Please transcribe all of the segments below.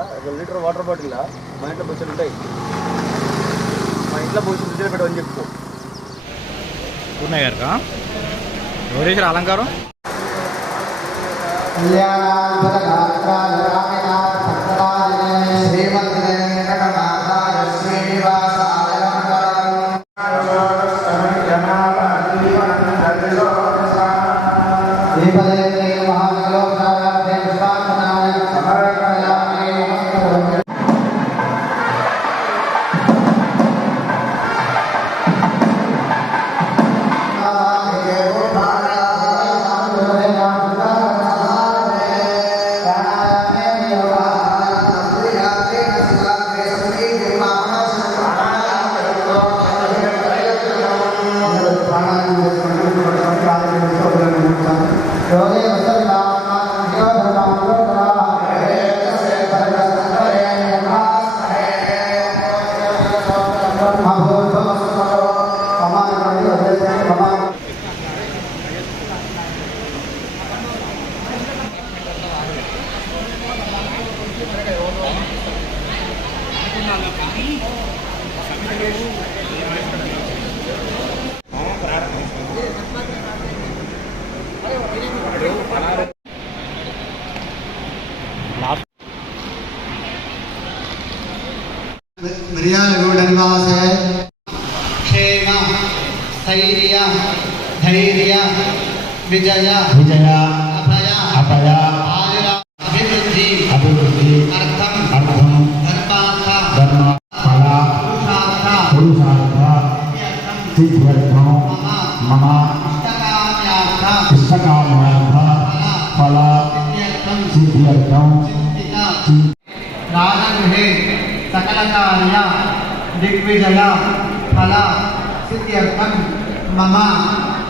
1 litre water bottle మా ఇంట్లో బొచ్చులు ఉంటాయి. మా ఇంట్లో బొచ్చు ఫ్రిడ్జ్లో పెట్టమని చెప్పుకో. పూర్ణయ్య గారు ఎవరేసారు అలంకారం? मिर्यालगूडनिवासे क्षेम स्थैर्य धैर्य विजय विजय अभय अभय आयुर अभिवृद्धि अभिवृद्धि अर्थम अर्थम धर्मार्थ धर्म फल पुरुषार्थ पुरुषार्थ सिद्ध्यर्थम मम इष्टकाम्यार्थ इष्टकाम्यार्थ फल सिद्ध्यर्थम राजगृहे सकल कार्य दिग्विजय फल सिद्ध्यर्थम मम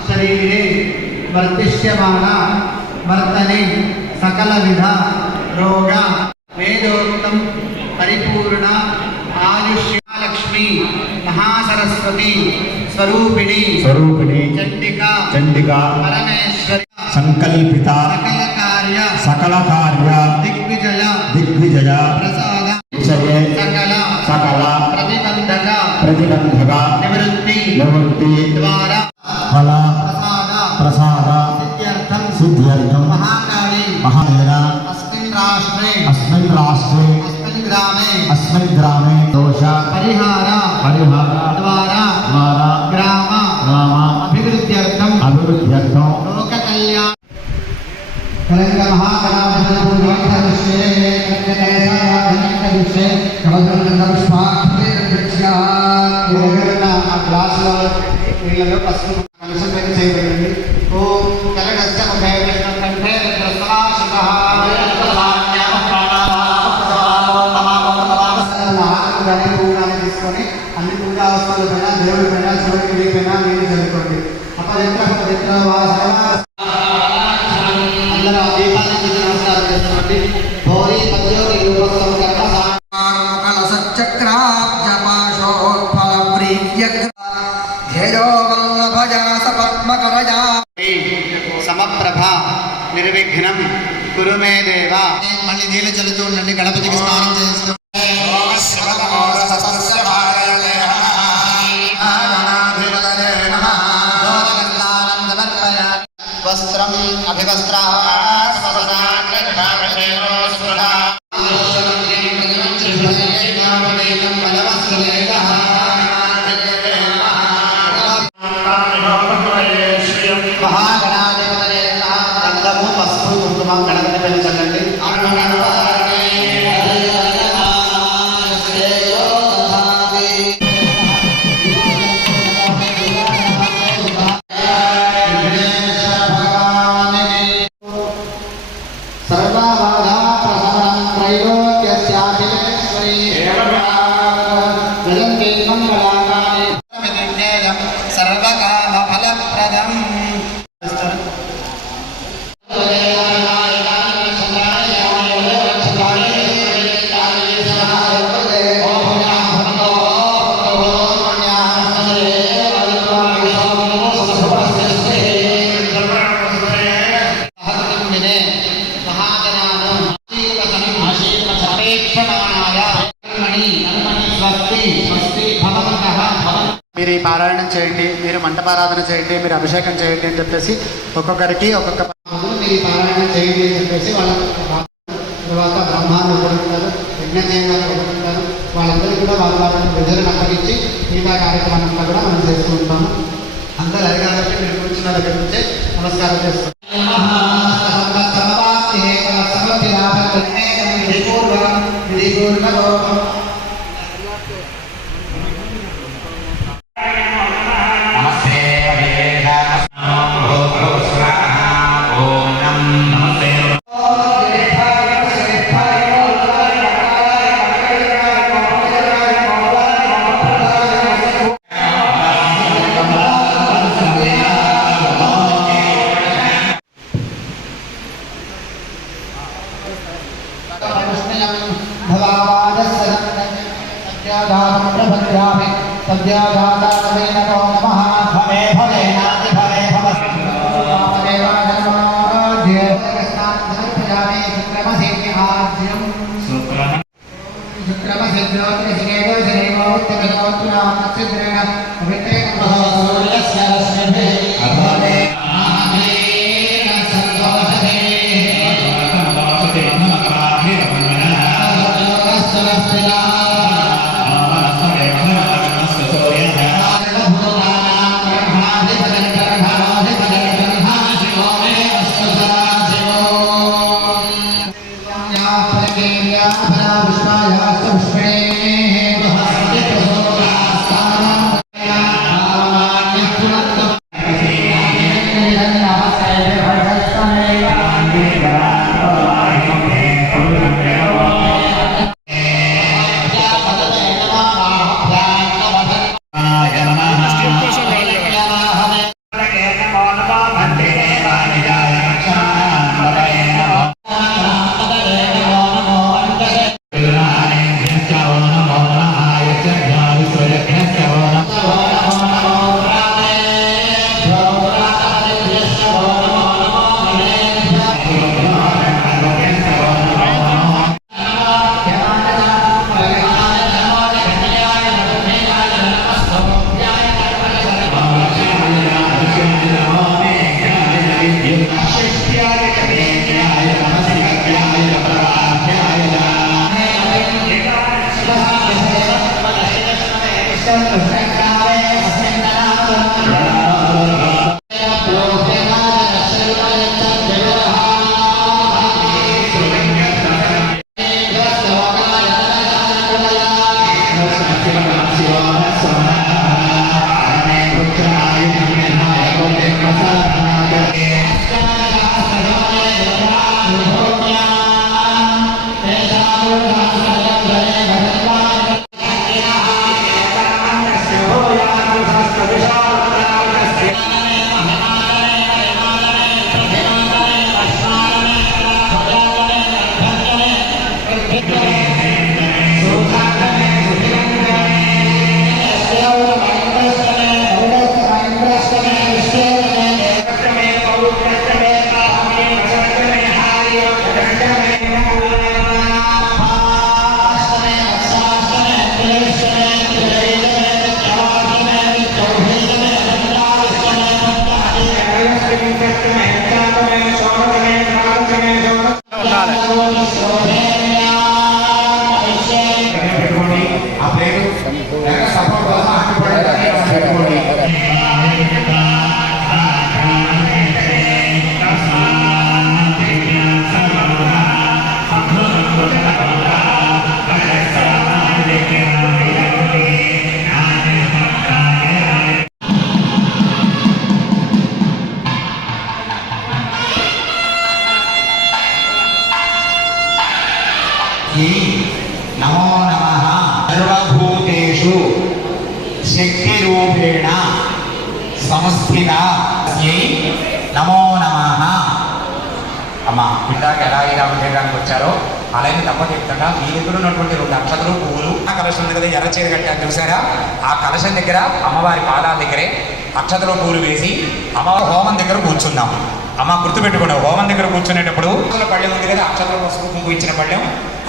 शरीरे वर्तिष्यमान वर्तने सकल विध रोग वेदोक्तम परिपूर्ण आयुष्य लक्ष्मी महासरस्वती स्वरूपिणी स्वरूपिणी चंडिका चंडिका परमेश्वरी संकल्पिता सकल कार्य दिग्विजय दिग्विजय प्रसाद सकल सकल प्रतिबंधक प्रतिबंधक निवृत्ति निवृत्ति द्वारा फल प्रसाद प्रसाद सिद्ध्यर्थम सिद्ध्यर्थम महाकाली महादेव अस्मिन् राष्ट्रे अस्मिन् राष्ट्रे अस्मिन् ग्रामे दोष परिहार परिहार द्वारा द्वारा ग्राम ग्राम अभिवृद्ध्यर्थम अभिवृद्ध्यर्थम लोक कल्याण कलंक महागणाधिपति पूजन विषये कन्या धनिक विषये कवचन पुष्पाक्षे दृश्या योगना क्लासలో వీళ్ళలో ఫస్ట్ కన్సల్టేట్ చేయబడింది. ఓం కలగస్య ముఖే విష్ణు కంఠే రుద్రస్వాశివః వేదసాన్యామ ప్రాణాపానో నమః పూజాన్ని తీసుకొని అన్ని పూజా వస్తువుల పైన దేవుడి పైన శివుడి పైన నీళ్ళు చల్లుకోండి. అపవిత్ర వాసన అందరూ దీపాన్ని నమస్కారం చేసుకోండి. భోరి పద్యోగి రూపస్థం కర్మ కల సచక్రాబ్జపాశోత్ఫల ప్రీత్యక్ ధ్యేయో వల్లభజా సపద్మకరజా సమప్రభ నిర్విఘ్నం కురు మే దేవ. మళ్ళీ నీళ్ళు చల్లుతూ ఉండండి. గణపతికి స్నానం చేస్తూ వస్త్రం అభివస్త్రా గంధము పసుపు కుంకుమ గణపతి పైన చల్లండి. సర్వబాధా ప్రసరణం త్రైలోక్యస్యాఖిలేశ్వరీ స్వస్తి స్వస్తి భగవంతః భగవంతః. మీరు ఈ పారాయణం చేయండి, మీరు మంటపారాధన చేయండి, మీరు అభిషేకం చేయండి అని చెప్పేసి ఒక్కొక్కరికి ఒక్కొక్క మీరు ఈ పారాయణం చేయండి అని చెప్పేసి వాళ్ళకి తర్వాత బ్రహ్మాన్ని ఒకరుంటారు, యజ్ఞదేవాలు ఒకరుంటారు, వాళ్ళందరికీ కూడా వాళ్ళ విధులను అప్పగించి మిగతా కార్యక్రమం అంతా కూడా మనం చేస్తూ ఉంటాము. అందరూ అది కాబట్టి మీరు కూర్చున్న దగ్గర నుంచే నమస్కారం చేస్తాం. నమో నమః సర్వభూతేషు శక్తిరూపేణ సంస్థిత నమో నమః. అమ్మ ఇందాక ఎలా ఇలా అభిషేకానికి వచ్చారో అలాగే తప్ప చెప్తాడా మీ దగ్గర ఉన్నటువంటి 2 అక్షతలు పువ్వులు ఆ కలశం దగ్గర ఎర్ర చీర కట్టారు చూసారా, ఆ కలశం దగ్గర అమ్మవారి పాదాల దగ్గరే అక్షతలు పువ్వులు వేసి అమ్మవారి హోమం దగ్గర కూర్చున్నాం. అమ్మ గుర్తుపెట్టుకున్నావు, హోమం దగ్గర కూర్చునేటప్పుడు పళ్ళెం ఉంది కదా, అక్షతలు పసుపు కుంకుమ ఇచ్చిన పళ్ళెం,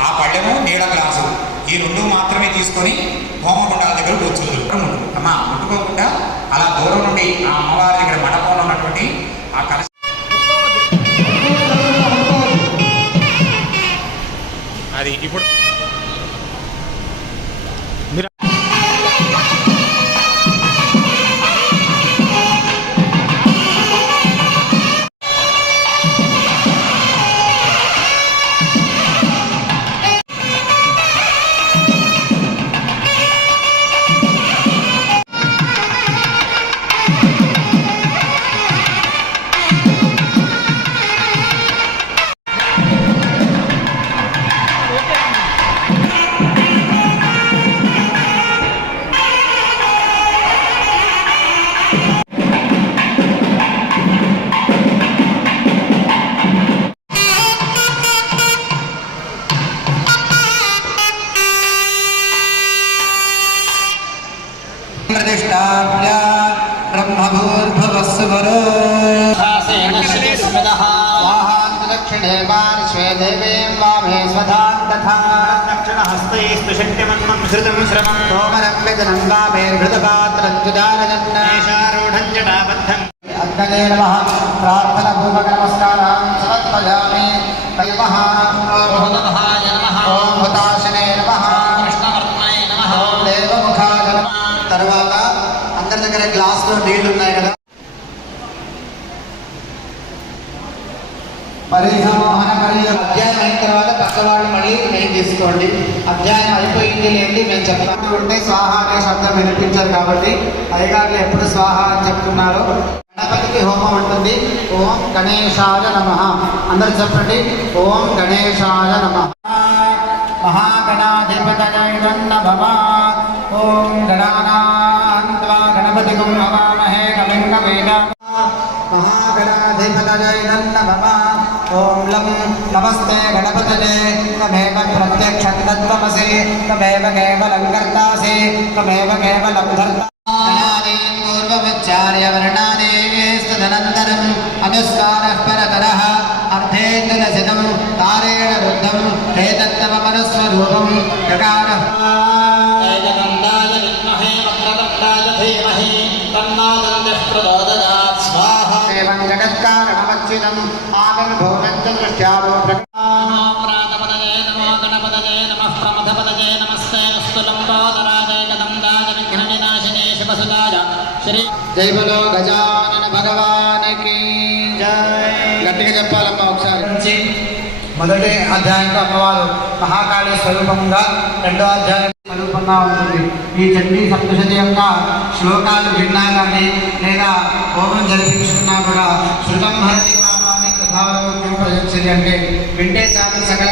ఆ పళ్ళెము నీళ్ళ గ్లాసు ఈ రెండు మాత్రమే తీసుకొని హోమగుండాల దగ్గర కూర్చోదు. అమ్మా ముట్టుకోకుండా అలా దూరం నుండి ఆ అమ్మవారి దగ్గర మండపంలో ఉన్నటువంటి ఆ కలశ అది ఇప్పుడు మీరు प्रतिष्ठाप्य ब्रह्मभूर्भुवस्सुवरो स्वाहान्तु दक्षिणे पार्श्वे देवीं वामे स्वधां तथा दक्षिणहस्तैस्तु शक्तिमन्मं श्रुतं श्रमं सोमरं व्यजनं वामेर्हृतगात्रं तुदारजन्नेशारूढं जटाबद्धम् अग्नये नमः प्रार्थनपूर्वकनमस्कारां समर्पयामि नमः ॐ नमः ॐ हुताशने नमः कृष्णवर्त्मने नमः ॐ देवमुखाय नमः తర్వాత అందరి దగ్గర గ్లాసులో నీళ్లు ఉన్నాయి కదా పరిసమోహన అధ్యాయం అయిన తర్వాత పక్క వాళ్ళు మళ్ళీ నేను తీసుకోండి. అధ్యాయం అయిపోయింది లేండి మేము చెప్తాను ఉంటే స్వాహ అనే శబ్దం వినిపించారు కాబట్టి అయ్యగారులు ఎప్పుడు స్వాహ అని చెప్తున్నారు. గణపతికి హోమం ఉంటుంది. ఓం గణేశాయ నమః అందరు చెప్పండి. ఓం గణేశాయ నమః. మహాగణాధిపతయే నమః. ఓం గణానాన్వా గణపతిగం హవామహే కవిం కవీనాం महागणाधिपतये नमः। ओम लं नमस्ते गणपतये तमेव प्रत्यक्षं तत्त्वमसि तमेव केवलं कर्तासि तमेव केवलं धर्ता गणादीं पूर्वमुच्चार्य वर्णादेवेस्तदनन्तरम् अनुस्कारः परतरः अर्धे तुलसितं तारेण रुद्धं एतत्तममनुस्वरूपं गकारः तेजगन्धाय विद्महे वक्रतुण्डाय धीमहि तन्नो दन्तिः प्रचोदयात् स्वाहा एवं जगत्कारणमच्युतम् आविर्भूतं च दृष्ट्यावो प्रातपदये नमो गणपतये नमः प्रमथपदये नमस्ते अस्तु लम्बोदराय कदम्बाय विघ्नविनाशिने शुभसुताय श्री जय बोलो गजानन भगवान की जय గట్టిగా చెప్పాలమ్మా ఒకసారి నుంచి మొదటి అధ్యాయంలో అమ్మవారు మహాకాళి స్వరూపంగా రెండో అధ్యాయం స్వరూపంగా ఉంటుంది. ఈ చండీ సప్తశతి యొక్క శ్లోకాలు విన్నా కానీ లేదా హోమం జరిపించుకున్నా కూడా శృతం హరతి కామాన్ని కథారోగ్యం ప్రయోజనం అంటే వింటే చాలు సకల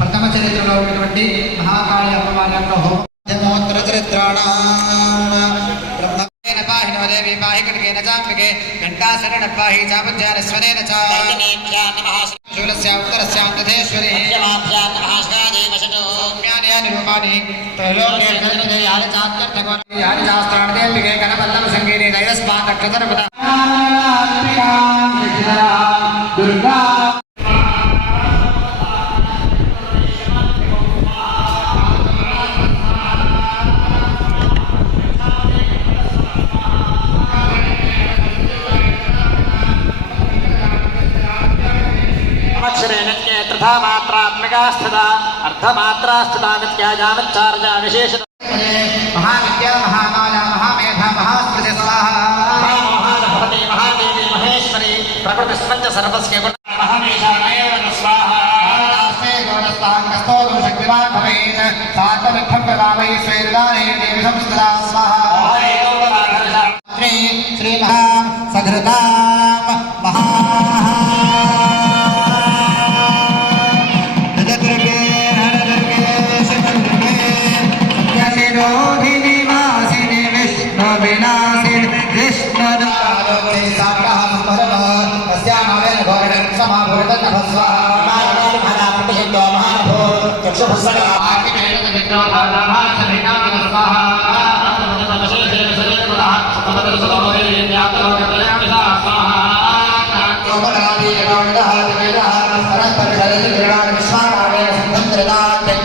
ప్రథమ చరిత్రలో ఉన్నటువంటి మహాకాళి అమ్మవారి యొక్క హోమోత్తర చరిత్రాణ पाहिनो देवी पाहि कनकेन चाम्बिके घण्टासरेण पाहि चापज्यान स्वनेन च शूलस्य उत्तरस्यान्तधेश्वरी सौम्यानि यानि रूपाणि त्रैलोक्ये जगन्मये यानि चात्यर्थकोणि यानि शास्त्राणि देविके गणपल्लव सङ्गीते दैवस्मात् नक्षत्रपदा दुर्गा तथा मात्रात्मका स्थिता अर्धमात्रा स्थिता गत्याजामच्चार्या विशेष महाविद्या महामाया महामेधा महास्मृति स्वाहा महामहागणपति महादेवी महेश्वरी प्रकृतिस्पञ्च सर्वस्य महामेशानैव स्वाहा गोरस्ताङ्गस्तोत्रं शक्तिमान् भवेत् सात्वमित्थं प्रभावै स्वेदाने देवी संस्कृता स्वाहा श्री महा सघृतां महा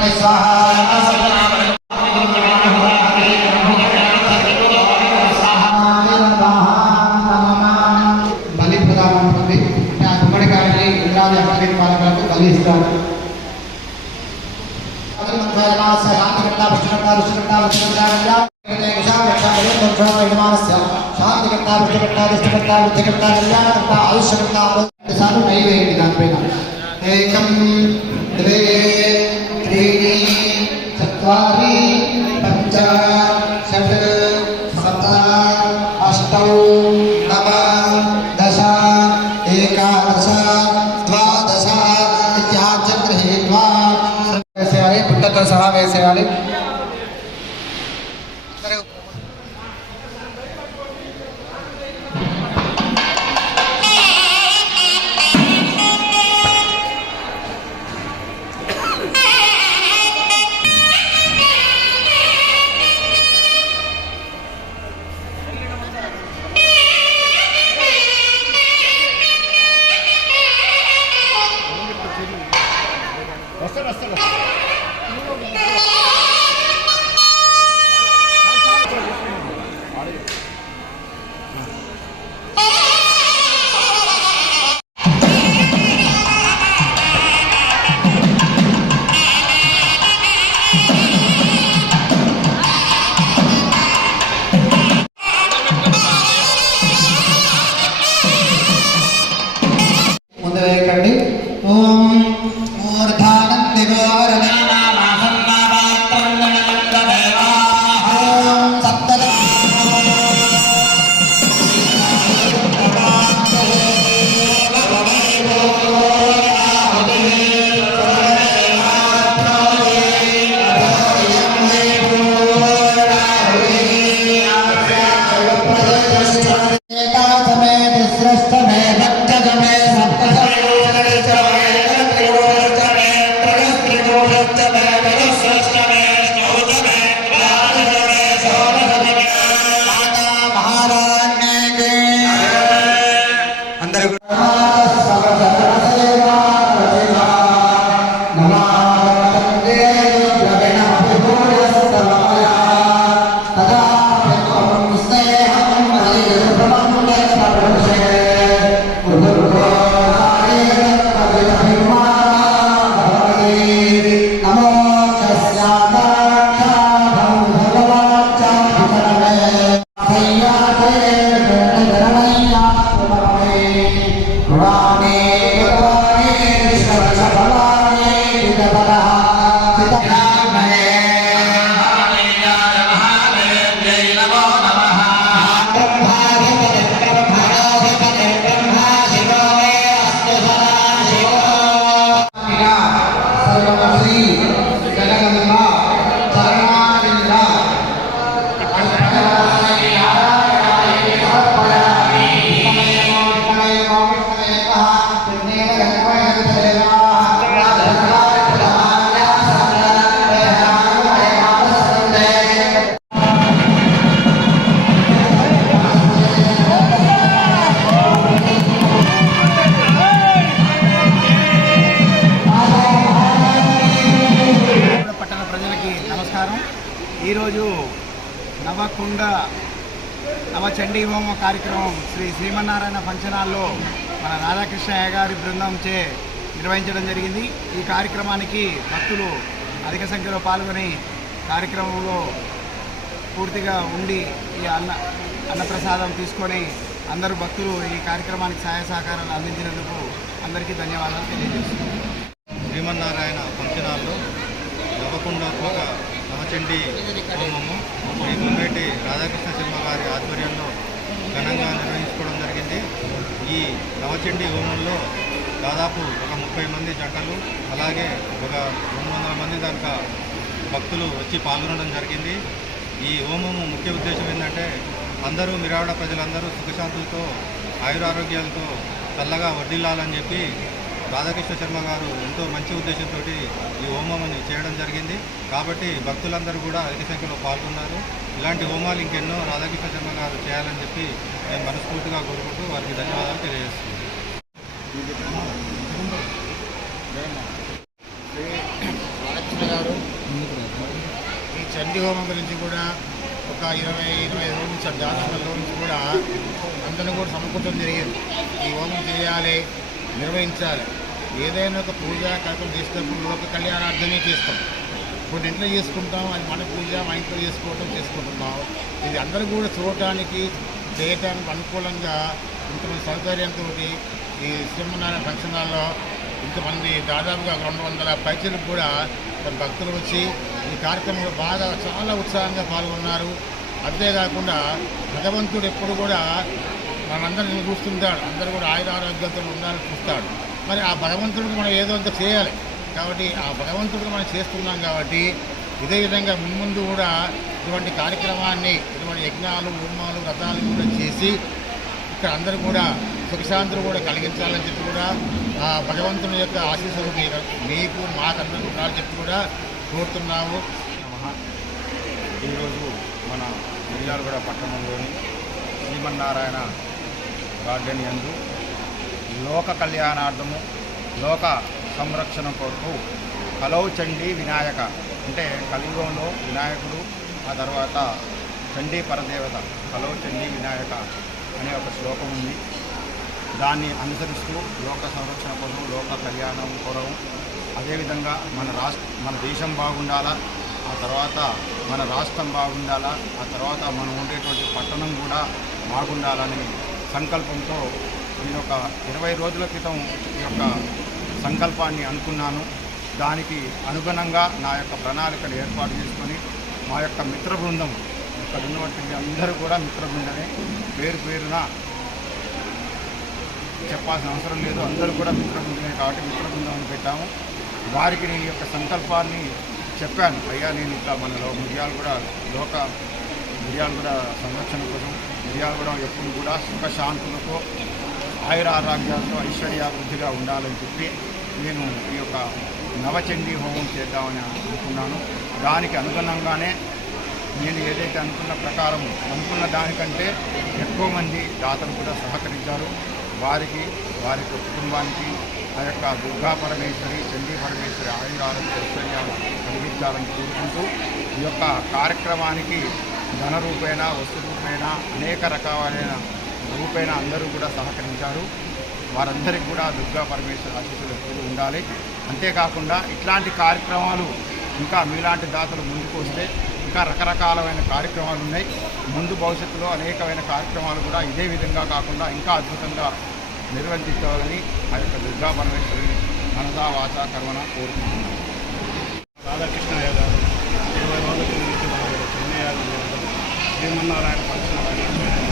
स्वाहा శాంతికర్త విష్ణుకర్త దిష్టికర్త బుద్ధికర్త కళ్యాణకర్త ఆయుష్యకర్త సార్లు నై వేయండి దానిపైన ఏకం ద్వే త్రీణి చత్వారి పంచ షట్ సప్త అష్టౌ నవ దశ ఏకాదశ ద్వాదశ ఇత్యాచ గృహీత్వా వేసేయాలి. పుట్టతో సహా వేసేయాలి. ముందు వేయకండి. ఓం మూర్ధానంది ఈరోజు నవకుండ నవచండీ హోమ కార్యక్రమం శ్రీమన్నారాయణ ఫంక్షన్ హాల్లో మన రాధాకృష్ణయ్య గారి బృందంచే నిర్వహించడం జరిగింది. ఈ కార్యక్రమానికి భక్తులు అధిక సంఖ్యలో పాల్గొని కార్యక్రమంలో పూర్తిగా ఉండి ఈ అన్నప్రసాదం తీసుకొని అందరూ భక్తులు ఈ కార్యక్రమానికి సహాయ సహకారాలు అందించినందుకు అందరికీ ధన్యవాదాలు తెలియజేస్తున్నాను. శ్రీమన్నారాయణ ఫంక్షన్ హాల్లో నవకుండాత్మక నవచండీ హోమము శ్రీ గుమ్మేటి రాధాకృష్ణ శర్మ గారి ఆధ్వర్యంలో ఘనంగా నిర్వహించుకోవడం జరిగింది. ఈ నవచండీ హోమంలో దాదాపు ఒక 30 మంది జంటలు అలాగే ఒక 200 మంది దాకా భక్తులు వచ్చి పాల్గొనడం జరిగింది. ఈ హోమము ముఖ్య ఉద్దేశం ఏంటంటే అందరూ మిరాడ ప్రజలందరూ సుఖశాంతులతో ఆయురారోగ్యాలతో చల్లగా వర్ధిల్లాలని చెప్పి రాధాకృష్ణ శర్మ గారు ఎంతో మంచి ఉద్దేశంతో ఈ హోమం చేయడం జరిగింది. కాబట్టి భక్తులందరూ కూడా అధిక సంఖ్యలో పాల్గొన్నారు. ఇలాంటి హోమాలు ఇంకెన్నో రాధాకృష్ణ శర్మ గారు చేయాలని చెప్పి నేను మనస్ఫూర్తిగా కోరుకుంటూ వారికి ధన్యవాదాలు తెలియజేస్తున్నాను. ఈ చండీ హోమం గురించి కూడా ఒక 20-25 రోజుల నుంచి జాతకంలో నుంచి కూడా అందరినీ కూడా సమకూర్చడం జరిగింది. ఈ హోమం చేయాలి, నిర్వహించాలి. ఏదైనా ఒక పూజ కార్యక్రమం చేసినప్పుడు లోక కళ్యాణార్థమే చేస్తాం. కొన్ని ఇంట్లో చేసుకుంటాం, అది మన పూజ మా ఇంట్లో చేసుకుంటున్నాం. ఇది అందరూ కూడా చూడటానికి చేయటానికి అనుకూలంగా ఇంతమంది సౌకర్యంతో ఈ శ్రీమన్నారాయణ ఫంక్షన్ హాల్లో ఇంతమంది దాదాపుగా 200 పైచలకు కూడా భక్తులు వచ్చి ఈ కార్యక్రమంలో బాగా చాలా ఉత్సాహంగా పాల్గొన్నారు. అంతేకాకుండా భగవంతుడు ఎప్పుడు కూడా మనందరిని చూస్తుంటాడు, అందరూ కూడా ఆయురారోగ్యంతో ఉండాలని చూస్తాడు. మరి ఆ భగవంతుడికి మనం ఏదో అంత చేయాలి కాబట్టి ఆ భగవంతుడికి మనం చేస్తున్నాం కాబట్టి ఇదే విధంగా ముందు కూడా ఇటువంటి కార్యక్రమాన్ని ఇటువంటి యజ్ఞాలు హోమాలు వ్రతాలు కూడా చేసి ఇక్కడ అందరూ కూడా సుఖశాంతులు కూడా కలిగించాలని చెప్పి కూడా ఆ భగవంతుని యొక్క ఆశీస్సులు మీకు మాకందరూ ఉండాలని చెప్పి కూడా కోరుతున్నాము. ఈరోజు మన మిర్యాలగూడ పట్టణంలోని శ్రీమన్నారాయణ గార్డెన్ యందు లోక కళ్యాణార్థము లోక సంరక్షణ కొరకు కలౌ చండీ వినాయక అంటే కలియుగంలో వినాయకుడు ఆ తర్వాత చండీ పరదేవత కలౌ చండీ వినాయక అనే ఒక శ్లోకం ఉంది. దాన్ని అనుసరిస్తూ లోక సంరక్షణ కొరకు లోక కళ్యాణం కొరకు అదేవిధంగా మన దేశం బాగుండాలా, ఆ తర్వాత మన రాష్ట్రం బాగుండాలా, ఆ తర్వాత మనం ఉండేటువంటి పట్టణం కూడా బాగుండాలని సంకల్పంతో నేను ఒక 20 రోజుల క్రితం ఈ యొక్క సంకల్పాన్ని అనుకున్నాను. దానికి అనుగుణంగా నా యొక్క ప్రణాళికలు ఏర్పాటు చేసుకొని మా యొక్క మిత్ర బృందం ఇక్కడ ఉన్నటువంటి అందరూ కూడా మిత్ర బృందమే, పేరున చెప్పాల్సిన అవసరం లేదు, అందరూ కూడా మిత్ర బృందమే కాబట్టి మిత్ర బృందం పెట్టాము. వారికి నేను యొక్క సంకల్పాన్ని చెప్పాను, అయ్యా నేను ఇట్లా మనలో మిర్యాలగూడ సంరక్షణ కోసం మిర్యాలగూడ ఎప్పుడు కూడా సుఖశాంతులతో ఆయురారోగ్యాలతో ఐశ్వర్యాభివృద్ధిగా ఉండాలని చెప్పి నేను ఈ యొక్క నవచండీ హోమం చేద్దామని అనుకున్నాను. దానికి అనుగుణంగానే నేను ఏదైతే అనుకున్న దానికంటే ఎక్కువ మంది దాతలు కూడా సహకరించారు. వారి కుటుంబానికి ఆ యొక్క దుర్గా పరమేశ్వరి చండీ పరమేశ్వరి ఆయురారోగ్య ఐశ్వర్యాలు కలిగించాలని కోరుకుంటూ ఈ యొక్క కార్యక్రమానికి ధన రూపేణ వస్తు రూపేణ అనేక రకాలైన రూపేణ అందరూ కూడా సహకరించారు. వారందరికీ కూడా దుర్గా పరమేశ్వరి ఆశీస్సులు ఎప్పుడు ఉండాలి. అంతేకాకుండా ఇట్లాంటి కార్యక్రమాలు ఇంకా మీలాంటి దాతలు ముందుకు వస్తే ఇంకా రకరకాలమైన కార్యక్రమాలు ఉన్నాయి. ముందు భవిష్యత్తులో అనేకమైన కార్యక్రమాలు కూడా ఇదే విధంగా కాకుండా ఇంకా అద్భుతంగా నిర్వర్తించాలని ఆ యొక్క దుర్గా పరమేశ్వరిని మనసా వాచా కర్మణ కోరుకుంటున్నాను. రాధాకృష్ణ గారు 20 రోజుల నుంచి మన చెన్నై శ్రీమన్నారాయణ ఫంక్షన్ చెప్పాము.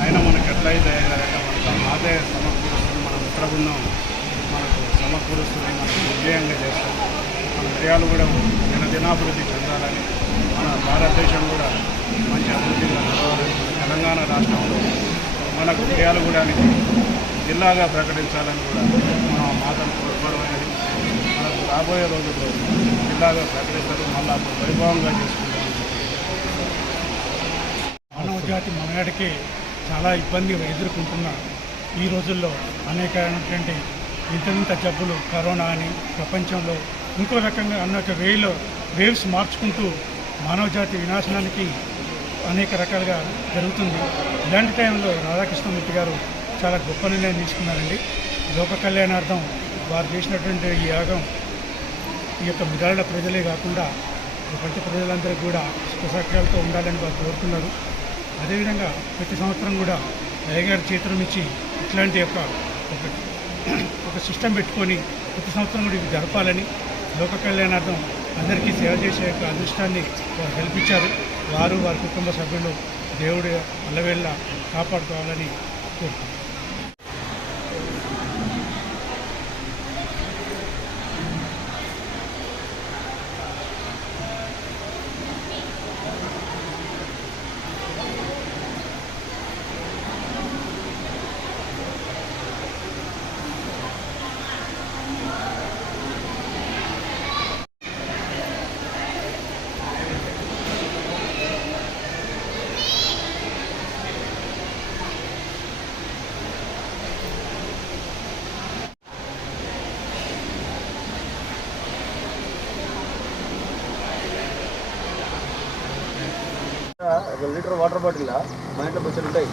ఆయన మనకు ఎట్లయితే మనకు ఆదాయ సమకూరుస్తుంది, మన మిత్ర బృందం మనకు సమకూరుస్తుంది, మనకు విజయంగా చేస్తాం. మన విజయాలు కూడా దినాభివృద్ధి చెందాలని, మన భారతదేశం కూడా మంచి అభివృద్ధిగా నడవాలని, తెలంగాణ రాష్ట్రంలో మనకు మిర్యాలగూడానికి జిల్లాగా ప్రకటించాలని కూడా మన మాతను కోరుకోవడమైనది. మనకు రాబోయే రోజుల్లో జిల్లాగా ప్రకటిస్తారు, మళ్ళీ అప్పుడు వైభవంగా చేసుకుంటామని మానవ జాతి మనగాడికి చాలా ఇబ్బంది ఎదుర్కొంటున్న ఈ రోజుల్లో అనేకమైనటువంటి ఇంత జబ్బులు కరోనా అని ప్రపంచంలో ఇంకో రకంగా అనేక వేవ్స్ మార్చుకుంటూ మానవ జాతి వినాశనానికి అనేక రకాలుగా జరుగుతుంది. ఇలాంటి టైంలో రాధాకృష్ణమూర్తి గారు చాలా గొప్ప నిర్ణయం తీసుకున్నారండి. లోక కళ్యాణార్థం వారు చేసినటువంటి ఈ యాగం ఈ యొక్క మిర్యాలగూడ ప్రజలే కాకుండా ప్రపంచ ప్రజలందరూ కూడా సుఖసౌఖ్యాలతో ఉండాలని వారు కోరుతున్నారు. అదేవిధంగా ప్రతి సంవత్సరం కూడా అయ్యగారి చేతుల నుంచి ఇట్లాంటి ఒక సిస్టమ్ పెట్టుకొని ప్రతి సంవత్సరం కూడా ఇది జరపాలని, లోక కళ్యాణార్థం అందరికీ సేవ చేసే యొక్క అదృష్టాన్ని వారు కల్పించారు. వారు వారి కుటుంబ సభ్యులు దేవుడు అల్లవేళ్ళ కాపాడుకోవాలని కోరుతున్నారు. ఒక లీటర్ వాటర్ బాటిల్ మా ఇంట్లో బొచ్చులు ఉంటాయి.